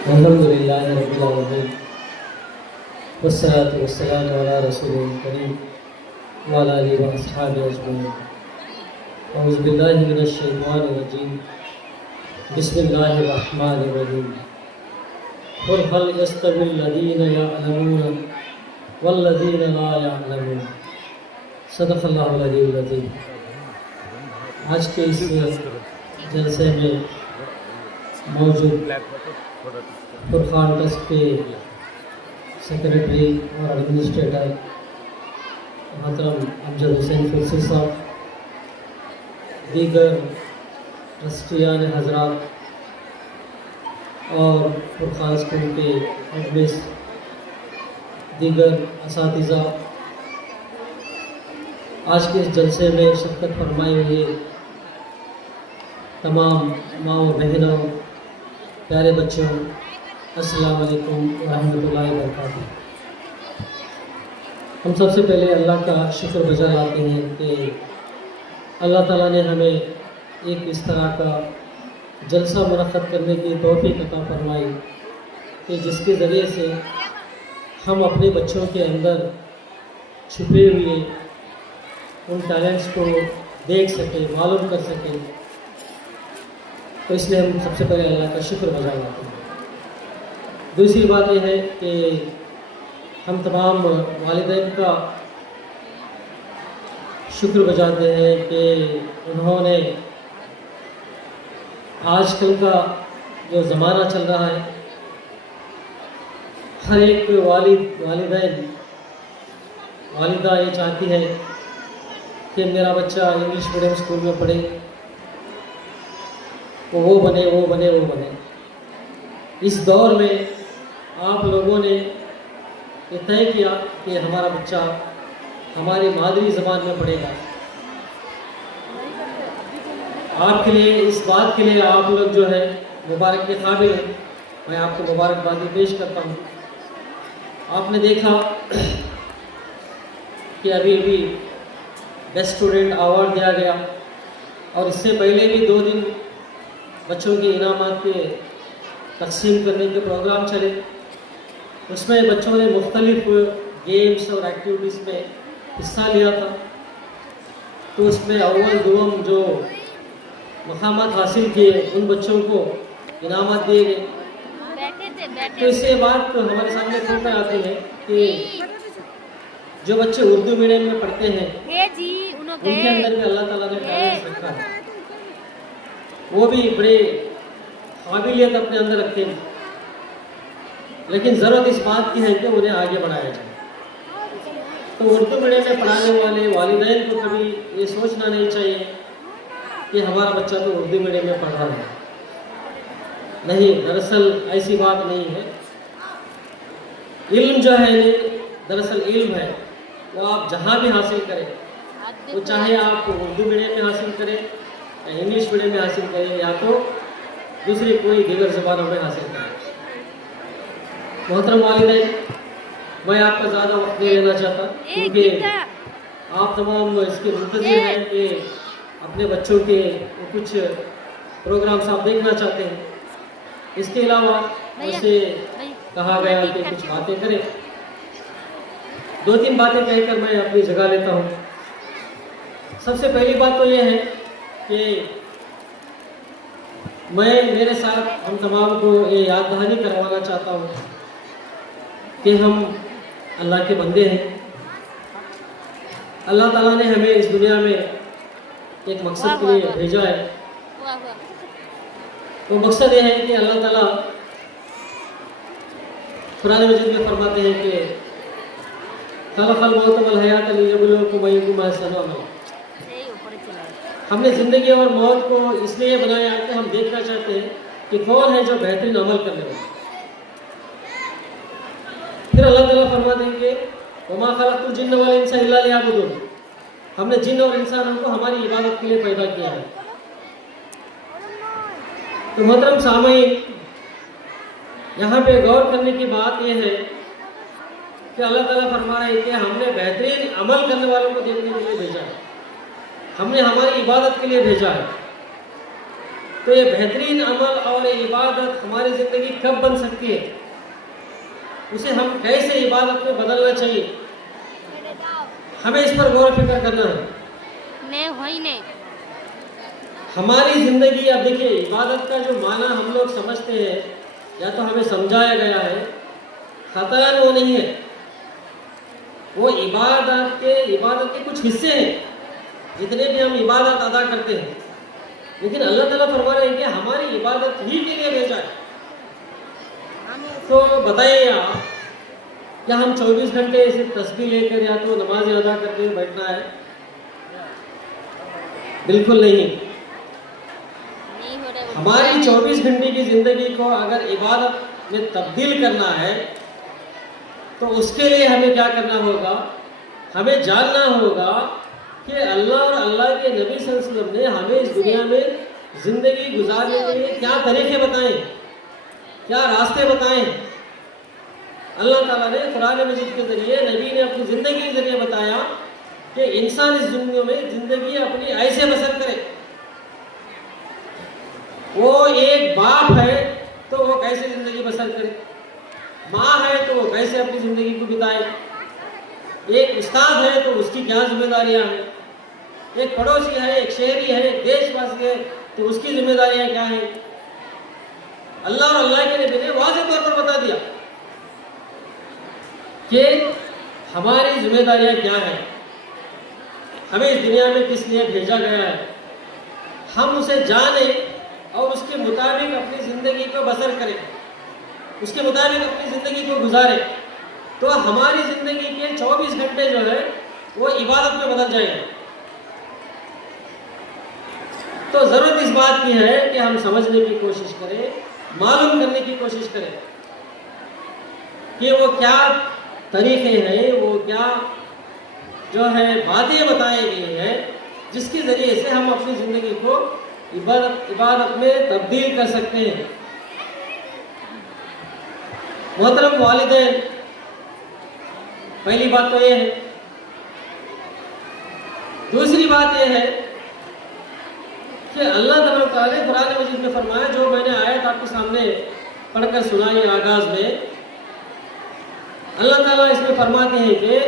الحمد لله رب العالمين والصلاة والسلام على رسول الكريم وعلى آله وأصحابه أجمعين. أعوذ بالله من الشيطان الرجيم. بسم الله الرحمن الرحيم. قل هل يستوي الذين يعلمون والذين لا يعلمون. صدق اللہ العلی العظیم. آج کے اس جلسے میں موجود فرقان ٹرسٹ کے سیکریٹری اور ایڈمنسٹریٹر محترم امجد حسین فلسی صاحب، دیگر ٹرسٹیان حضرات اور فرقان اسکول کے ایڈمنس، دیگر اساتذہ، آج کے اس جلسے میں شرکت فرمائے ہوئے تمام ماں و بہنوں، پیارے بچوں، السلام علیکم ورحمۃ اللہ وبرکاتہ. ہم سب سے پہلے اللہ کا شکر بجا لاتے ہیں کہ اللہ تعالیٰ نے ہمیں ایک اس طرح کا جلسہ منعقد کرنے کی توفیق عطا فرمائی کہ جس کے ذریعے سے ہم اپنے بچوں کے اندر چھپے ہوئے ان ٹیلنٹس کو دیکھ سکیں، معلوم کر سکیں. تو اس لیے ہم سب سے پہلے اللہ کا شکر بجا لاتے ہیں. دوسری بات یہ ہے کہ ہم تمام والدین کا شکر بجاتے ہیں کہ انہوں نے آج کل کا جو زمانہ چل رہا ہے، ہر ایک والدہ یہ چاہتی ہے کہ میرا بچہ انگلش میڈیم اسکول میں پڑھے، وہ بنے. اس دور میں آپ لوگوں نے یہ طے کیا کہ ہمارا بچہ ہماری مادری زبان میں پڑھے گا. آپ کے لیے، اس بات کے لیے آپ لوگ جو ہے مبارک کے قابل ہیں. میں آپ کو مبارکبادی پیش کرتا ہوں. آپ نے دیکھا کہ ابھی بیسٹ اسٹوڈنٹ ایوارڈ دیا گیا، اور اس سے پہلے بھی 2 دن بچوں کے انعامات کے تقسیم کرنے کے پروگرام چلے. اس میں بچوں نے مختلف گیمز اور ایکٹیویٹیز میں حصہ لیا تھا. تو اس میں اول دوم جو مقامات حاصل کیے ان بچوں کو انعامات دیے گئے. تو اس سے بات ہمارے سامنے کھل کر آتی ہے کہ جو بچے اردو میڈیم میں پڑھتے ہیں ان کے اندر بھی اللہ تعالیٰ نے ٹیلنٹ رکھا ہے. وہ بھی بڑے قابلیت اپنے اندر رکھتے ہیں، لیکن ضرورت اس بات کی ہے کہ انہیں آگے بڑھایا جائے. تو اردو میڈیم میں پڑھانے والے والدین کو کبھی یہ سوچنا نہیں چاہیے کہ ہمارا بچہ تو اردو میڈیم میں پڑھ رہا ہے. نہیں، دراصل ایسی بات نہیں ہے. علم جو ہے دراصل علم ہے، وہ آپ جہاں بھی حاصل کریں، وہ چاہے آپ اردو میڈیم میں حاصل کریں یا انگلش میڈیم میں حاصل کریں یا تو دوسری کوئی دیگر زبانوں میں حاصل کریں. محترم والدین، میں آپ کا زیادہ وقت نہیں لینا چاہتا کیونکہ آپ تمام اس کے منتظر ہیں کہ اپنے بچوں کے کچھ پروگرامس آپ دیکھنا چاہتے ہیں. اس کے علاوہ اسے کہا گیا کہ کچھ باتیں کریں. 2-3 باتیں کہہ کر میں اپنی جگہ لیتا ہوں. سب سے پہلی بات تو یہ ہے کہ میں میرے ساتھ ہم تمام کو یہ یاد دہانی کروانا چاہتا ہوں کہ ہم اللہ کے بندے ہیں. اللہ تعالیٰ نے ہمیں اس دنیا میں ایک مقصد کے لیے بھیجا ہے. وہ مقصد یہ ہے کہ اللہ تعالیٰ قرآن مجید میں فرماتے ہیں کہ خلق الموت والحیات لیبلوکم ایکم احسن عملا. ہم نے زندگی اور موت کو اس لیے بنایا کہ ہم دیکھنا چاہتے ہیں کہ کون ہے جو بہترین عمل کرنے والا. پھر اللہ تعالیٰ فرماتے ہیں کہ وما خلقت الجن والانس الا لیعبدون. ہم نے جن اور انسانوں کو ہماری عبادت کے لیے پیدا کیا ہے. تو محترم سامعین، یہاں پہ غور کرنے کی بات یہ ہے کہ اللہ تعالیٰ فرما رہے ہیں کہ ہم نے بہترین عمل کرنے والوں کو دیکھنے کے لیے بھیجا ہے. ہم نے ہماری عبادت کے لیے بھیجا ہے. تو یہ بہترین عمل اور عبادت ہماری زندگی کب بن سکتی ہے؟ اسے ہم کیسے عبادت میں بدلنا چاہیے، ہمیں اس پر غور و فکر کرنا ہے۔ ہماری زندگی، اب دیکھیے عبادت کا جو معنی ہم لوگ سمجھتے ہیں یا تو ہمیں سمجھایا گیا ہے، خطران وہ نہیں ہے، وہ عبادت کے کچھ حصے ہیں جتنے بھی ہم عبادت ادا کرتے ہیں، لیکن اللہ تعالیٰ فرما رہے ہیں کہ ہماری عبادت ہی کے لیے بھیجا ہے۔ تو بتائیے آپ، کیا ہم 24 گھنٹے صرف تسبیح لے کر یا تو نمازیں ادا کر کے بیٹھنا ہے؟ بالکل نہیں۔ ہماری 24 گھنٹے کی زندگی کو اگر عبادت میں تبدیل کرنا ہے تو اس کے لیے ہمیں کیا کرنا ہوگا؟ ہمیں جاننا ہوگا کہ اللہ اور اللہ کے نبی صلی اللہ علیہ وسلم نے ہمیں اس دنیا میں زندگی گزارنے کے لیے کیا طریقے بتائے، کیا راستے بتائے۔ اللہ تعالیٰ نے قرآن مجید کے ذریعے، نبی نے اپنی زندگی کے ذریعے بتایا کہ انسان اس دنیا میں زندگی اپنی ایسے بسر کرے۔ وہ ایک باپ ہے تو وہ کیسے زندگی بسر کرے، ماں ہے تو وہ کیسے اپنی زندگی کو بتائے، ایک استاد ہے تو اس کی کیا ذمہ داریاں ہیں، ایک پڑوسی ہے، ایک شہری ہے، ایک دیش واسی ہے تو اس کی ذمہ داریاں کیا ہیں۔ اللہ اور اللہ کے نبی نے واضح طور پر بتا دیا کہ ہماری ذمہ داریاں کیا ہیں، ہمیں اس دنیا میں کس لیے بھیجا گیا ہے، ہم اسے جانیں اور اس کے مطابق اپنی زندگی کو بسر کریں، اس کے مطابق اپنی زندگی کو گزاریں، تو ہماری زندگی کے 24 گھنٹے جو ہے وہ عبادت میں بدل جائیں گے۔ تو ضرورت اس بات کی ہے کہ ہم سمجھنے کی کوشش کریں، معلوم کرنے کی کوشش کریں کہ وہ کیا طریقے ہیں، وہ کیا جو ہے باتیں بتائی گئی ہیں جس کے ذریعے سے ہم اپنی زندگی کو عبادت میں تبدیل کر سکتے ہیں۔ محترم والدین، پہلی بات تو یہ ہے۔ دوسری بات یہ ہے کہ اللہ تبارک تعالیٰ نے قرآن مجید میں فرمایا، جو میں نے آیت آپ کے سامنے پڑھ کر سنائی آغاز میں، اللہ تعالیٰ اس میں فرماتے ہیں کہ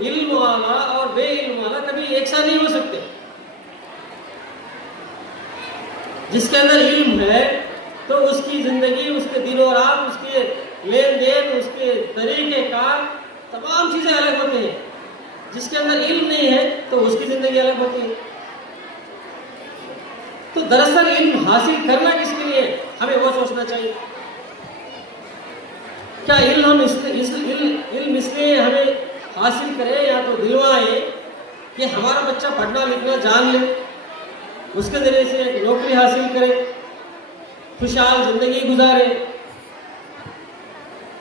علم والا اور بے علم والا کبھی ایک ساتھ نہیں ہو سکتے۔ جس کے اندر علم ہے تو اس کی زندگی، اس کے دن و رات، اس کے لین دین، اس کے طریقے کار، تمام چیزیں الگ ہوتے ہیں۔ جس کے اندر علم نہیں ہے تو اس کی زندگی الگ ہوتی ہے۔ تو دراصل علم حاصل کرنا کس کے لیے، ہمیں وہ سوچنا چاہیے۔ کیا علم اس لیے ہمیں حاصل کرے یا تو دلوائے کہ ہمارا بچہ پڑھنا لکھنا جان لے، اس کے ذریعے سے ایک نوکری حاصل کرے، خوشحال زندگی گزارے؟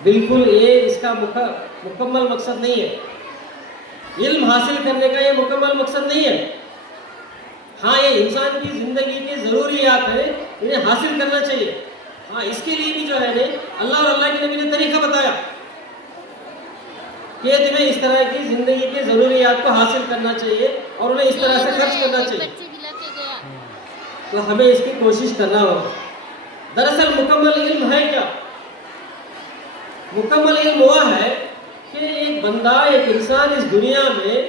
بالکل یہ اس کا مکمل مقصد نہیں ہے۔ علم حاصل کرنے کا یہ مکمل مقصد نہیں ہے۔ ہاں، یہ انسان کی زندگی کے ضروریات ہیں، انہیں حاصل کرنا چاہیے۔ ہاں، اس کے لیے بھی جو ہے اللہ اور اللہ کے نبی نے طریقہ بتایا کہ تمہیں اس طرح کی زندگی کے ضروریات کو حاصل کرنا چاہیے اور انہیں اس طرح سے خرچ کرنا چاہیے۔ تو ہمیں اس کی کوشش کرنا ہوگا۔ دراصل مکمل علم ہے کیا؟ مکمل علم وہ ہے کہ ایک بندہ، ایک انسان اس دنیا میں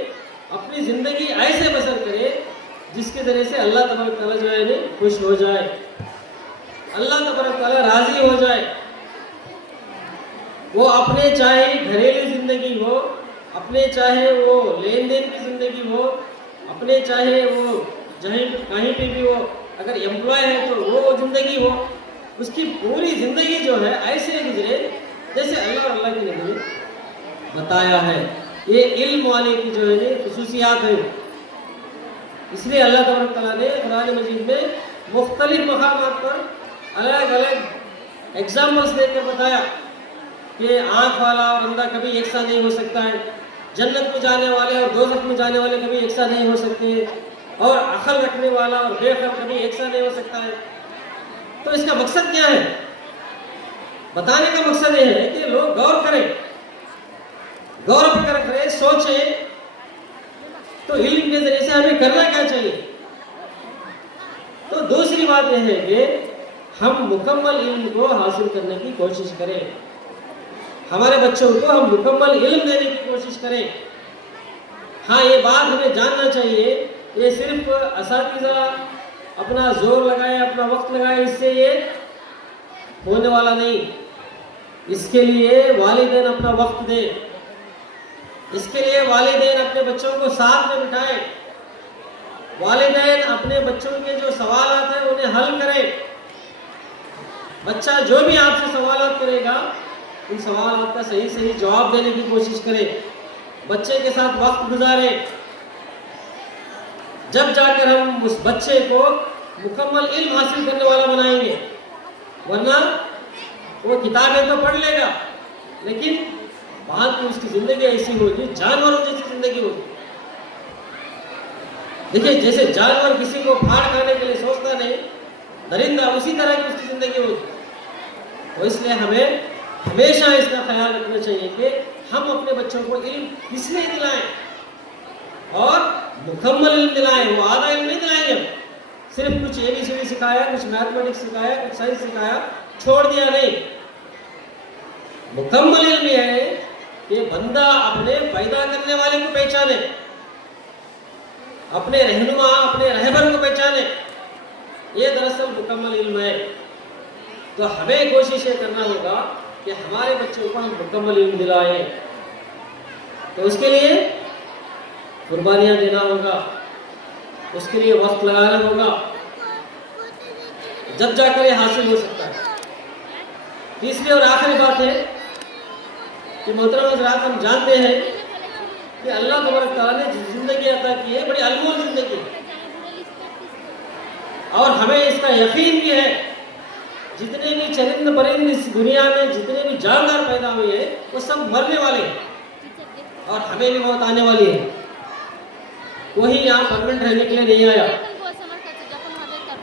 اپنی زندگی ایسے بسر کرے جس کے ذریعے سے اللہ تبارک تعالیٰ جو ہے خوش ہو جائے، اللہ تبارک تعالیٰ راضی ہو جائے۔ وہ اپنے چاہے گھریلو زندگی ہو، اپنے چاہے وہ لین دین کی زندگی ہو، اپنے چاہے وہ کہیں پہ بھی وہ اگر امپلائی ہے تو وہ زندگی ہو، اس کی پوری زندگی جو ہے ایسے گزرے جیسے اللہ اور اللہ کے نبی نے بتایا ہے۔ یہ علم والے کی جو ہے خصوصیات ہے۔ اس لیے اللہ تبارک تعالیٰ نے قرآن مجید میں مختلف مقامات پر الگ الگ ایگزامپلس دے کر بتایا کہ آنکھ والا اور اندھا کبھی ایک ساتھ نہیں ہو سکتا ہے، جنت میں جانے والے اور دوزخ میں جانے والے کبھی ایک ساتھ نہیں ہو سکتے، اور عقل رکھنے والا اور بے عقل کبھی ایک ساتھ نہیں ہو سکتا ہے۔ تو اس کا مقصد کیا ہے؟ بتانے کا مقصد یہ ہے کہ لوگ غور کریں، غور و فکر کریں، سوچیں۔ تو علم کے ذریعے سے ہمیں کرنا کیا چاہیے؟ تو دوسری بات یہ ہے کہ ہم مکمل علم کو حاصل کرنے کی کوشش کریں، ہمارے بچوں کو ہم مکمل علم دینے کی کوشش کریں۔ ہاں یہ بات ہمیں جاننا چاہیے، یہ صرف اساتذہ اپنا زور لگائے، اپنا وقت لگائے، اس سے یہ ہونے والا نہیں۔ اس کے لیے والدین اپنا وقت دیں، اس کے لیے والدین اپنے بچوں کو ساتھ میں بٹھائیں، والدین اپنے بچوں کے جو سوالات ہیں انہیں حل کریں۔ بچہ جو بھی آپ سے سوالات کرے گا ان سوالات کا صحیح جواب دینے کی کوشش کریں، بچے کے ساتھ وقت گزاریں، جب جا کر ہم اس بچے کو مکمل علم حاصل کرنے والا بنائیں گے۔ ورنہ وہ کتابیں تو پڑھ لے گا لیکن بعد میں اس کی زندگی ایسی ہوگی جانوروں جیسی زندگی ہوگی۔ دیکھیں جیسے جانور کسی کو پھاڑ کھانے کے لیے سوچتا نہیں، درندہ اسی طرح کی اس کی زندگی ہوگی۔ تو اس لیے ہمیں ہمیشہ اس کا خیال رکھنا چاہیے کہ ہم اپنے بچوں کو علم کس لیے دلائیں اور مکمل علم دلائیں، وہ آدھا علم نہیں دلائیں گے، صرف کچھ ABCD سکھایا، کچھ میتھمیٹکس سکھایا، کچھ سائنس سکھایا، چھوڑ دیا نہیں۔ مکمل علم یہ ہے کہ بندہ اپنے پیدا کرنے والے کو پہچانے، اپنے رہنما، اپنے رہبر کو پہچانے، یہ دراصل مکمل علم ہے۔ تو ہمیں کوشش یہ کرنا ہوگا کہ ہمارے بچوں کو ہم مکمل علم دلائیں، تو اس کے لیے قربانیاں دینا ہوگا، اس کے لیے وقت لگانا ہوگا، جب جا کر یہ حاصل ہو سکتا ہے۔ تیسری اور آخری بات ہے کہ محترم حضرات، ہم جانتے ہیں کہ اللہ تبارک تعالیٰ نے جس زندگی عطا کی ہے بڑی انمول زندگی ہے، اور ہمیں اس کا یقین بھی ہے جتنے بھی چرند پرند اس دنیا میں جتنے بھی جاندار پیدا ہوئے ہیں وہ سب مرنے والے ہیں اور ہمیں بھی موت آنے والی ہے۔ کوئی یہاں پرمنٹ رہنے کے لیے نہیں آیا۔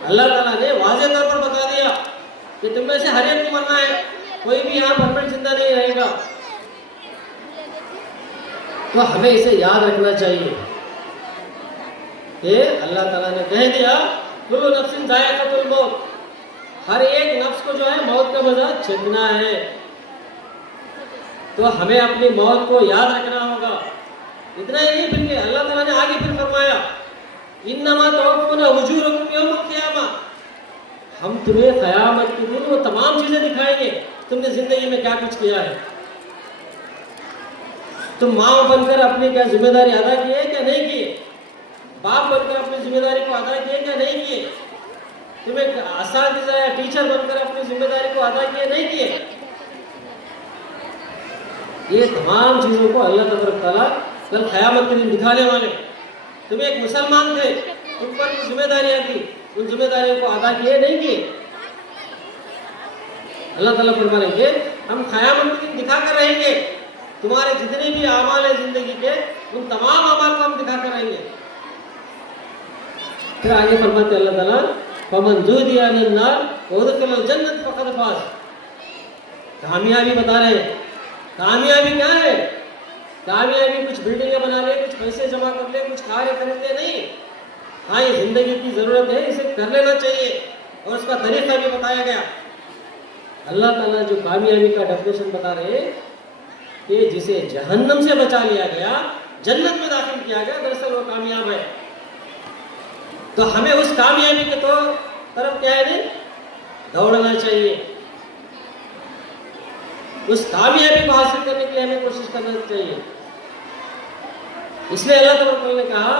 اللہ تعالیٰ نے واضح طور پر بتا دیا کہ تم میں سے ہر ایک کو مرنا ہے، کوئی بھی یہاں پرمنٹ زندہ نہیں رہے گا۔ تو ہمیں اسے یاد رکھنا چاہیے کہ اللہ تعالیٰ نے کہہ دیا کل نفس ذائقۃ الموت، ہر ایک نفس کو جو ہے موت کا مزہ چکھنا ہے۔ تو ہمیں اپنی موت کو یاد رکھنا ہوگا۔ اتنا ہی نہیں بلکہ اللہ تعالیٰ نے آگے پھر فرمایا انما توفون اجورکم یوم القیامہ، ہم تمہیں قیامت کے دن وہ تمام چیزیں دکھائیں گے تم نے زندگی میں کیا کچھ کیا ہے۔ تم ماں بن کر اپنی کیا ذمہ داری ادا کی ہے کیا نہیں کی، باپ بن کر اپنی ذمہ داری کو ادا کیے کیا نہیں کیے، تم ایک اساتذہ یا ٹیچر بن کر اپنی ذمہ داری کو ادا کیے نہیں کیے۔ یہ تمام چیزوں کو اللہ تبارک تعالیٰ کل قیامت کے دن دکھانے والے۔ تم ایک مسلمان تھے، تم پر ذمہ داریاں تھی، ان ذمہ داریوں کو ادا کیے نہیں کیے۔ اللہ تعالیٰ فرمائیں گے ہم قیامت کے دن دکھا کر رہیں گے، تمہارے جتنے بھی اعمال ہیں زندگی کے ان تمام اعمال کو ہم دکھا کر رہیں گے۔ پھر آگے فرماتے اللہ تعالیٰ فَمَنْ زُحْزِحَ عَنِ النَّارِ وَأُدْخِلَ الْجَنَّةَ فَقَدْ فَازَ، کامیابی بتا رہے ہیں۔ کامیابی کیا ہے؟ کامیابی کچھ بلڈنگیں بنا لے، کچھ پیسے جمع کر لے، کچھ کھا لے خرید لے نہیں۔ ہاں یہ زندگی کی ضرورت ہے، اسے کر لینا چاہیے اور اس کا طریقہ بھی بتایا گیا۔ اللہ تعالیٰ جو کامیابی کا ڈیفینیشن بتا رہے ہیں کہ جسے جہنم سے بچا لیا گیا، جنت میں داخل کیا گیا، دراصل وہ کامیاب ہے۔ تو ہمیں اس کامیابی کے طرف کیا ہے دوڑنا چاہیے، اس کامیابی کو حاصل کرنے کے لیے ہمیں کوشش کرنا چاہیے۔ اس لیے اللہ تبارک نے کہا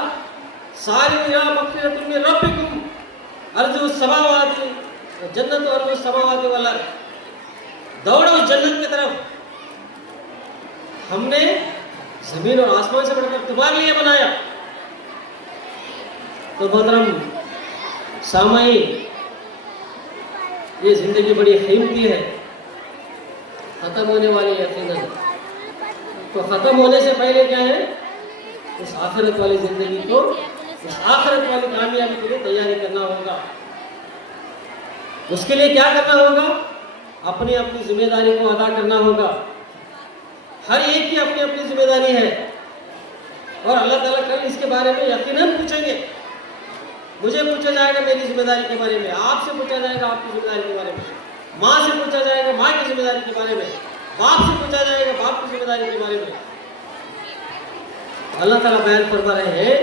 سارعوا الی مغفرۃ من ربکم ارض السماوات جنت ارض السماوات والارض، دوڑو اس جنت کی طرف، ہم نے زمین اور آسمان سے بڑھ کر تمہارے لیے بنایا۔ تو محترم سامعین، یہ زندگی بڑی قیمتی ہے، ختم ہونے والی یقیناً۔ تو ختم ہونے سے پہلے کیا ہے، اس آخرت والی زندگی کو، اس آخرت والی کامیابی کے لیے تیاری کرنا ہوگا۔ اس کے لیے کیا کرنا ہوگا؟ اپنی اپنی ذمہ داری کو ادا کرنا ہوگا۔ ہر ایک کی اپنی اپنی ذمہ داری ہے اور اللہ تعالیٰ کل اس کے بارے میں یقیناً پوچھیں گے۔ مجھے پوچھا جائے گا میری ذمہ داری کے بارے میں، آپ سے پوچھا جائے گا آپ کی ذمہ داری کے بارے میں، ماں سے پوچھا جائے گا ماں کی ذمہ داری کے بارے میں، باپ سے پوچھا جائے گا باپ کی ذمہ داری کے بارے میں۔ اللہ تعالیٰ بیان فرما رہے ہیں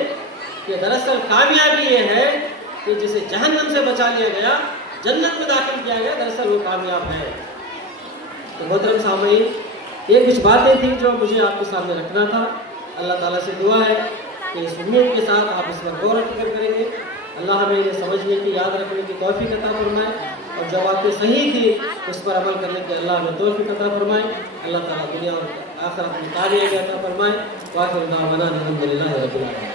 کہ دراصل کامیابی یہ ہے کہ جسے جہنم سے بچا لیا گیا، جنت میں داخل کیا گیا، دراصل وہ کامیاب ہے۔ تو محترم سامعین، یہ کچھ باتیں تھیں جو مجھے آپ کے سامنے رکھنا تھا۔ اللہ تعالیٰ سے دعا ہے کہ اس امید کے ساتھ آپ اس پر غور و فکر کریں گے، اللہ ہمیں انہیں سمجھنے کی، یاد رکھنے کی توفیق عطا فرمائے، اور جو باتیں صحیح تھی اس پر عمل کرنے کی اللہ ہمیں توفیق عطا فرمائے۔ اللہ تعالیٰ دنیا اور آخرت میں کامیابی عطا فرمائے۔ وآخر دعوانا الحمدللہ رب العالمین۔